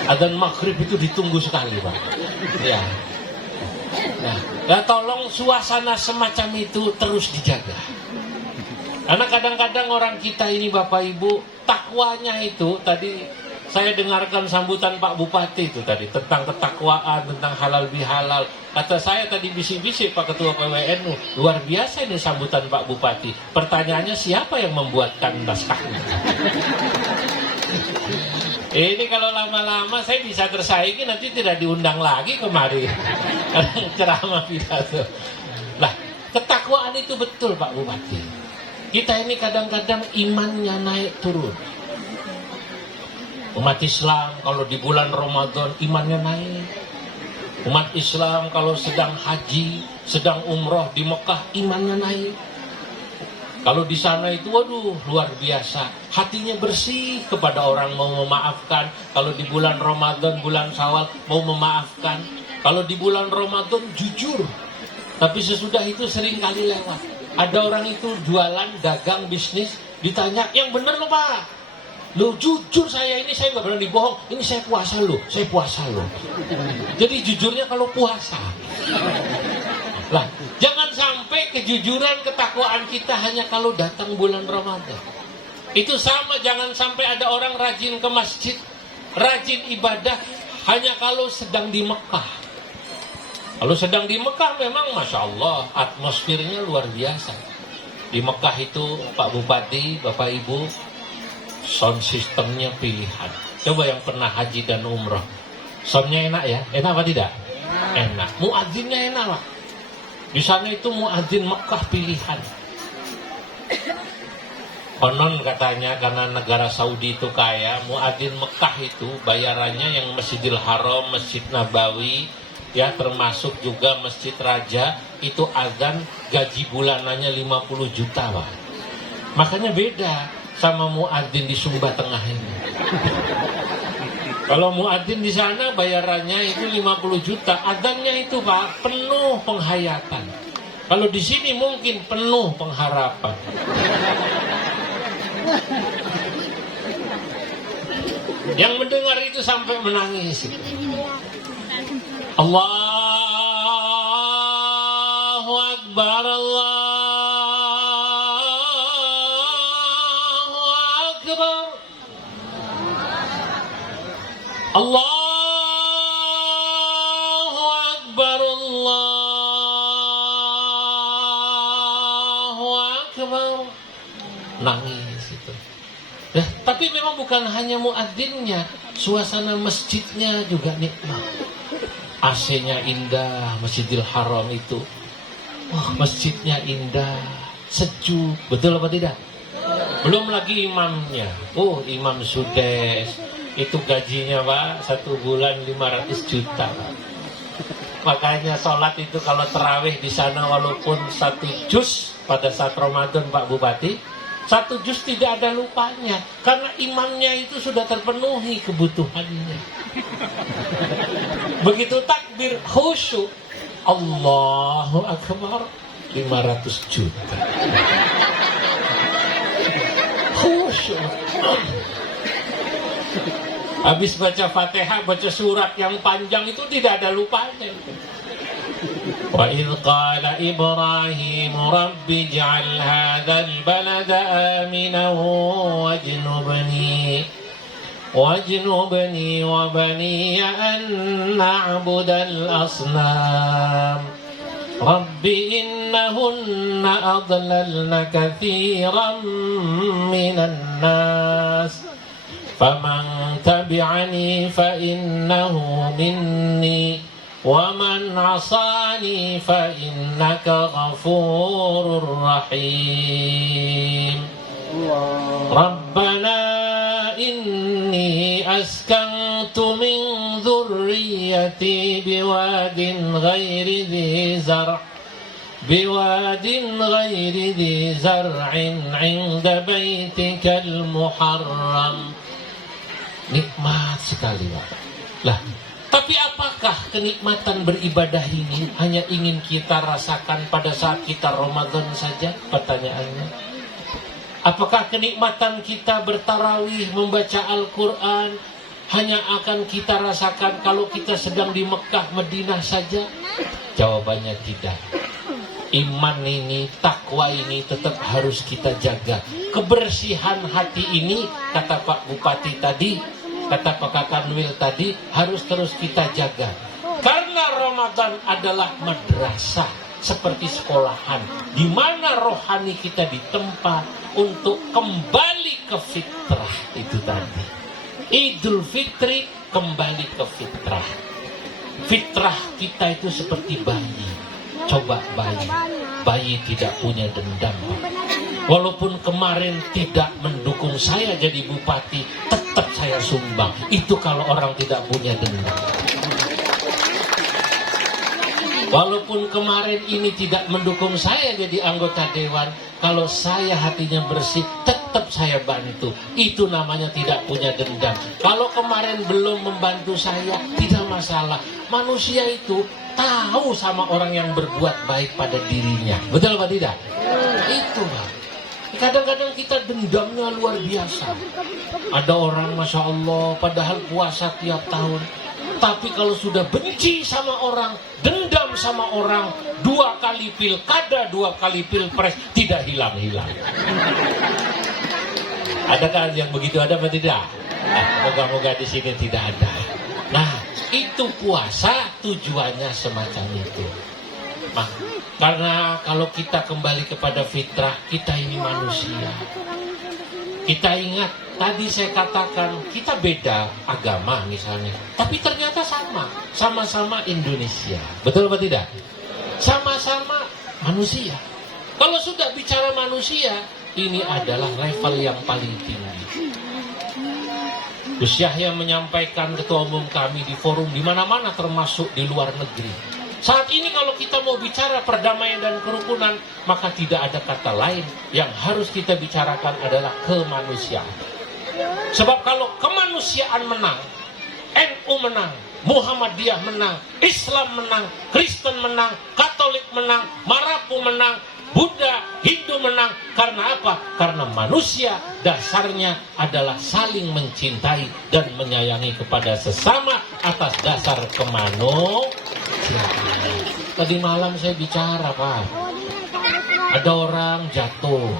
Azan maghrib itu ditunggu sekali, Pak. Ya. Nah, ya tolong suasana semacam itu terus dijaga. Karena kadang-kadang orang kita ini, Bapak Ibu, takwanya itu tadi saya dengarkan sambutan Pak Bupati itu tadi tentang ketakwaan, tentang halal bihalal. Kata saya tadi bisik-bisik Pak Ketua PWNU, luar biasa ini sambutan Pak Bupati. Pertanyaannya, siapa yang membuatkan naskahnya? Ini kalau lama-lama saya bisa tersaingi, nanti tidak diundang lagi kemari. Ceramah pidato. Nah, ketakwaan itu betul Pak Bupati. Kita ini kadang-kadang imannya naik turun. Umat Islam kalau di bulan Ramadan imannya naik. Umat Islam kalau sedang haji, sedang umroh di Mekah, imannya naik. Kalau di sana itu, waduh, luar biasa. Hatinya bersih kepada orang, mau memaafkan. Kalau di bulan Ramadan, bulan Syawal, mau memaafkan. Kalau di bulan Ramadan, jujur. Tapi sesudah itu sering kali lewat. Ada orang itu jualan, dagang, bisnis, ditanya, yang benar loh Pak. Loh jujur saya ini, saya nggak berani bohong. Ini saya puasa loh, saya puasa loh. Jadi jujurnya kalau puasa. Lah, jangan sampai kejujuran, ketakwaan kita hanya kalau datang bulan Ramadan. Itu sama, jangan sampai ada orang rajin ke masjid, rajin ibadah hanya kalau sedang di Mekah. Kalau sedang di Mekah memang Masya Allah atmosfernya luar biasa. Di Mekah itu Pak Bupati, Bapak Ibu, sound systemnya pilihan. Coba yang pernah haji dan umroh, soundnya enak ya? Enak apa tidak? Enak. Muadzinnya enak Pak. Di sana itu muadzin Mekah pilihan. Konon katanya karena negara Saudi itu kaya, muadzin Mekah itu bayarannya yang Masjidil Haram, Masjid Nabawi, ya termasuk juga Masjid Raja, itu azan gaji bulanannya 50 juta Pak. Makanya beda sama muadzin di Sumba Tengah ini. Kalau muadzin di sana bayarannya itu 50 juta, azannya itu Pak penuh penghayatan. Kalau di sini mungkin penuh pengharapan. Yang mendengar itu sampai menangis. Allahu Akbar, Allahu Akbar, Allahu Akbar, Allahu Akbar. Nangis itu. Tapi memang bukan hanya muadzinnya, suasana masjidnya juga nikmat. AC-nya indah, Masjidil Haram itu. Wah, masjidnya indah, sejuk, betul apa tidak? Belum lagi imamnya. Oh, Imam Sudes. Itu gajinya Pak, 1 bulan 500 juta. Makanya sholat itu kalau terawih di sana walaupun 1 juz pada saat Ramadan Pak Bupati, 1 juz tidak ada lupanya. Karena imamnya itu sudah terpenuhi kebutuhannya. Begitu takbir khusyuk, Allahu Akbar, 500 juta. Khusyuk. Habis baca Fatihah, baca surat yang panjang itu tidak ada lupanya. Wa idh qala Ibrahim Rabbi ij'al hadzal balada aminan wajnubni wa baniya an na'budal asnam. Rabbi innahunna adlalna katsiran minan nas. Faman tabi'ani fa innahu minni wa man 'asani fa innaka ghafurur rahim. Rabbana inni askantu min dhurriyyati biwadin ghairi dhi zar'in 'inda baitikal muharram. Nikmat sekali Pak. Lah, tapi apakah kenikmatan beribadah ini hanya ingin kita rasakan pada saat kita Ramadan saja? Pertanyaannya. Apakah kenikmatan kita bertarawih, membaca Al-Quran hanya akan kita rasakan kalau kita sedang di Mekah, Madinah saja? Jawabannya tidak. Iman ini, takwa ini tetap harus kita jaga. Kebersihan hati ini, kata Pak Bupati tadi, kata Pak Kakanwil tadi, harus terus kita jaga. Karena Ramadan adalah madrasah, seperti sekolahan, di mana rohani kita ditempa untuk kembali ke fitrah itu tadi. Idul Fitri kembali ke fitrah. Fitrah kita itu seperti bayi. Coba bayi tidak punya dendam. Walaupun kemarin tidak mendukung saya jadi bupati, tetap saya sumbang. Itu kalau orang tidak punya dendam. Walaupun kemarin ini tidak mendukung saya jadi anggota dewan, kalau saya hatinya bersih, tetap saya bantu. Itu namanya tidak punya dendam. Kalau kemarin belum membantu saya, tidak masalah. Manusia itu tahu sama orang yang berbuat baik pada dirinya. Betul apa tidak? Itu Pak. Kadang-kadang kita dendamnya luar biasa. Ada orang Masya Allah padahal puasa tiap tahun, tapi kalau sudah benci sama orang, dendam sama orang, 2 kali pilkada, 2 kali pilpres, tidak hilang-hilang. Adakah yang begitu, ada atau tidak? Moga-moga di sini tidak ada. Nah, itu puasa tujuannya semacam itu. Nah, karena kalau kita kembali kepada fitrah, kita ini manusia. Kita ingat, tadi saya katakan, kita beda agama misalnya, tapi ternyata sama-sama Indonesia. Betul atau tidak? Sama-sama manusia. Kalau sudah bicara manusia, ini adalah level yang paling tinggi. Gus Yahya menyampaikan, ketua umum kami, di forum di mana-mana termasuk di luar negeri. Saat ini kalau kita mau bicara perdamaian dan kerukunan, maka tidak ada kata lain yang harus kita bicarakan adalah kemanusiaan. Sebab kalau kemanusiaan menang, NU menang, Muhammadiyah menang, Islam menang, Kristen menang, Katolik menang, Marapu menang, Buddha, Hindu menang. Karena apa? Karena manusia dasarnya adalah saling mencintai dan menyayangi kepada sesama atas dasar kemanusiaan. Tadi malam saya bicara, Pak. Ada orang jatuh,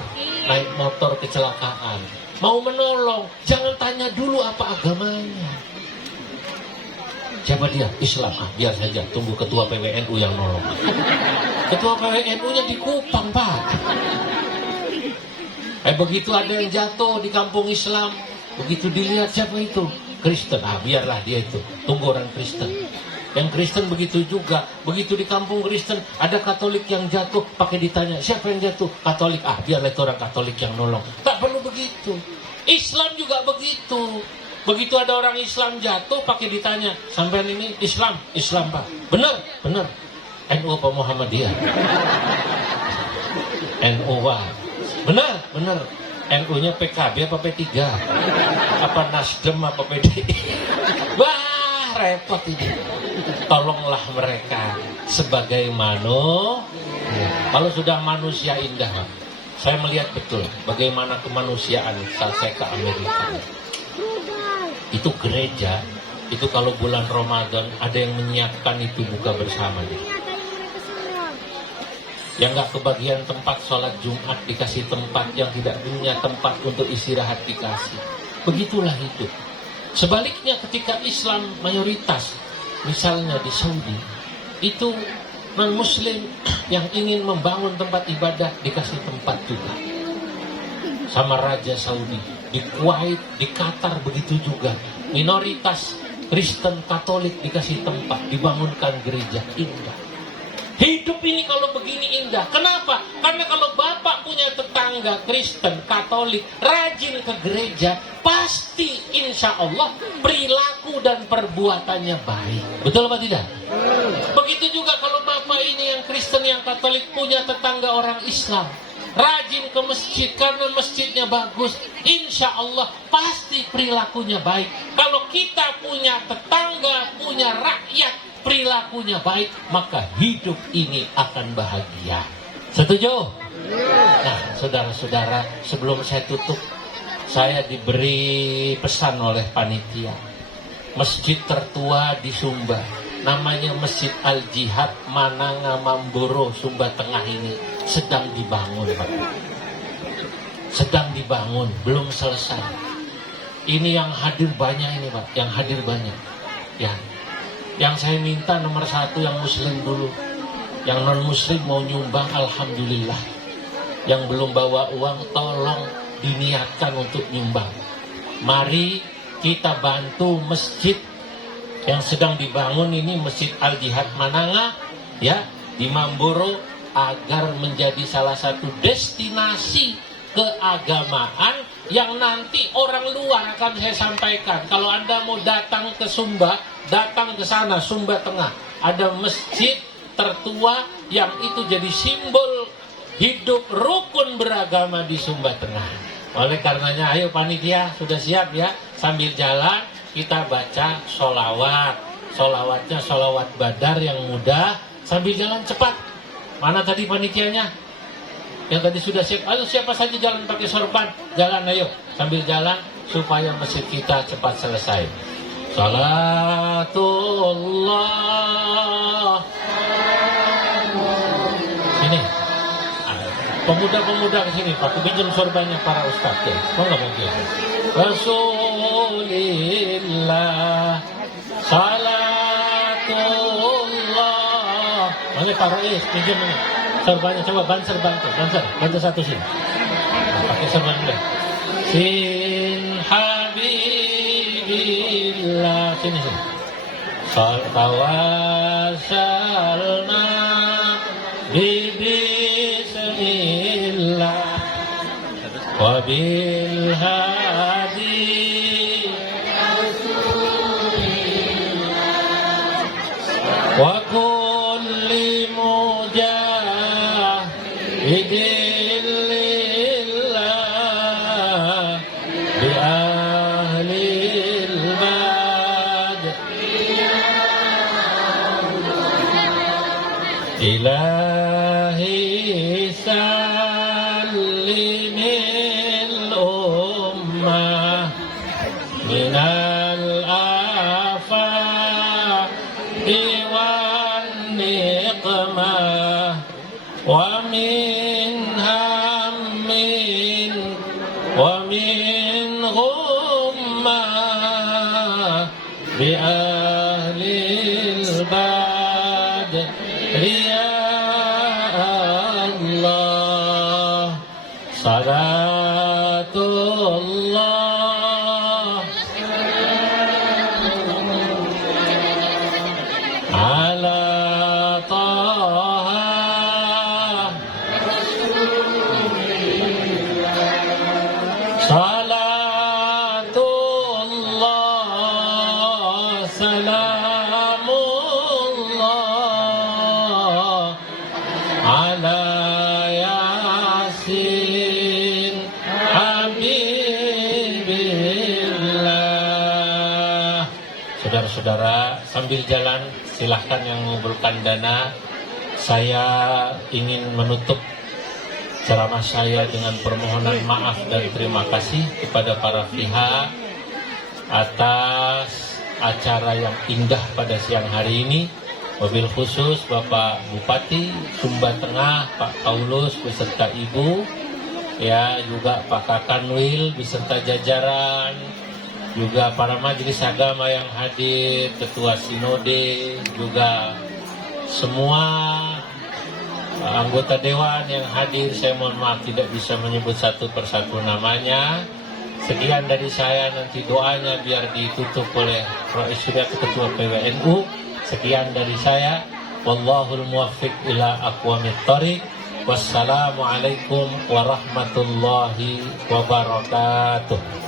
naik motor kecelakaan. Mau menolong, jangan tanya dulu apa agamanya. Siapa dia? Islam. Biar saja, tunggu ketua PWNU yang nolong. Ketua PWNU-nya di Kupang, Pak. Begitu ada yang jatuh di kampung Islam, begitu dilihat siapa itu? Kristen. Biarlah dia itu. Tunggu orang Kristen. Yang Kristen begitu juga. Begitu di kampung Kristen, ada Katolik yang jatuh, pakai ditanya, siapa yang jatuh? Katolik. Biarlah itu orang Katolik yang nolong. Tak perlu begitu. Islam juga begitu. Begitu ada orang Islam jatuh, pakai ditanya, sampean ini Islam? Islam, Pak. Benar? Benar. NU apa Muhammadiyah? NU, Pak. Benar? Benar. NU-nya PKB apa P3? Apa Nasdem apa PDI? Wah, repot ini. Tolonglah mereka sebagai manusia. Kalau sudah manusia indah, Pak. Saya melihat betul bagaimana kemanusiaan saat saya ke Amerika. Itu gereja, itu kalau bulan Ramadan ada yang menyiapkan itu buka bersama. Yang gak kebagian tempat sholat Jumat dikasih tempat, yang tidak punya tempat untuk istirahat dikasih. Begitulah hidup. Sebaliknya ketika Islam mayoritas, misalnya di Saudi, itu non-muslim yang ingin membangun tempat ibadah dikasih tempat juga. Sama Raja Saudi. Di Kuwait, di Qatar begitu juga. Minoritas Kristen Katolik dikasih tempat, dibangunkan gereja. Indah. Hidup ini kalau begini indah. Kenapa? Karena kalau Bapak punya tetangga Kristen Katolik rajin ke gereja, pasti insya Allah perilaku dan perbuatannya baik. Betul apa tidak? Begitu juga kalau Bapak ini yang Kristen, yang Katolik punya tetangga orang Islam, rajin ke masjid karena masjidnya bagus, insya Allah pasti perilakunya baik. Kalau kita punya tetangga, punya rakyat, perilakunya baik, maka hidup ini akan bahagia. Setuju? Nah, saudara-saudara, sebelum saya tutup, saya diberi pesan oleh panitia. Masjid tertua di Sumba, namanya Masjid Al-Jihad Mananga Mamboro, Sumba Tengah ini sedang dibangun, Pak. Sedang dibangun, belum selesai. Ini yang hadir banyak ini, Pak, yang hadir banyak. Ya. Yang saya minta nomor 1 yang muslim dulu. Yang non muslim mau nyumbang, alhamdulillah. Yang belum bawa uang, tolong diniatkan untuk nyumbang. Mari kita bantu masjid yang sedang dibangun ini, Masjid Al-Jihad Mananga, ya, di Mamboro, agar menjadi salah satu destinasi keagamaan yang nanti orang luar akan saya sampaikan. Kalau Anda mau datang ke Sumba, datang ke sana, Sumba Tengah. Ada masjid tertua yang itu jadi simbol hidup rukun beragama di Sumba Tengah. Oleh karenanya, ayo panitia, sudah siap ya? Sambil jalan, kita baca sholawat. Sholawatnya sholawat badar yang mudah, sambil jalan cepat. Mana tadi panitianya? yang tadi sudah siap, ayo siapa saja jalan pakai sorban, jalan ayo sambil jalan supaya masjid kita cepat selesai. Salatullah. Sini, pemuda-pemuda ke sini, Pak, pinjam sorbannya para ustaz ya. Mau nggak mungkin? Rasulillah, salatullah. Mana Pak Rais, pinjam ini sorbannya, coba banser satu sini. Nah, pakai sorban dulu. Sin habibillah, sini. Tawasalna bismillah wa bil hadi wa kulli mujahidin lillah bi ahlil bad ilahi sallimil ummah minal afati wan niqmah wa min hammin wa min ghummah bi ahlil bad ya Allah. Salatullah ala taha salatullah salamullah ala yasin habibillah. Saudara-saudara, sambil jalan silahkan yang mengumpulkan dana. Saya ingin menutup ceramah saya dengan permohonan maaf dan terima kasih kepada para pihak atas acara yang indah pada siang hari ini. Wabil khusus Bapak Bupati Sumba Tengah, Pak Paulus beserta Ibu, ya juga Pak Kakanwil beserta jajaran, juga para majelis agama yang hadir, Ketua Sinode, juga semua anggota Dewan yang hadir. Saya mohon maaf tidak bisa menyebut satu persatu namanya. Sekian dari saya, nanti doanya biar ditutup oleh Rais Surya Ketua PWNU. Sekian dari saya. Wallahul muwaffiq ila aqwamit thoriq. Wassalamualaikum warahmatullahi wabarakatuh.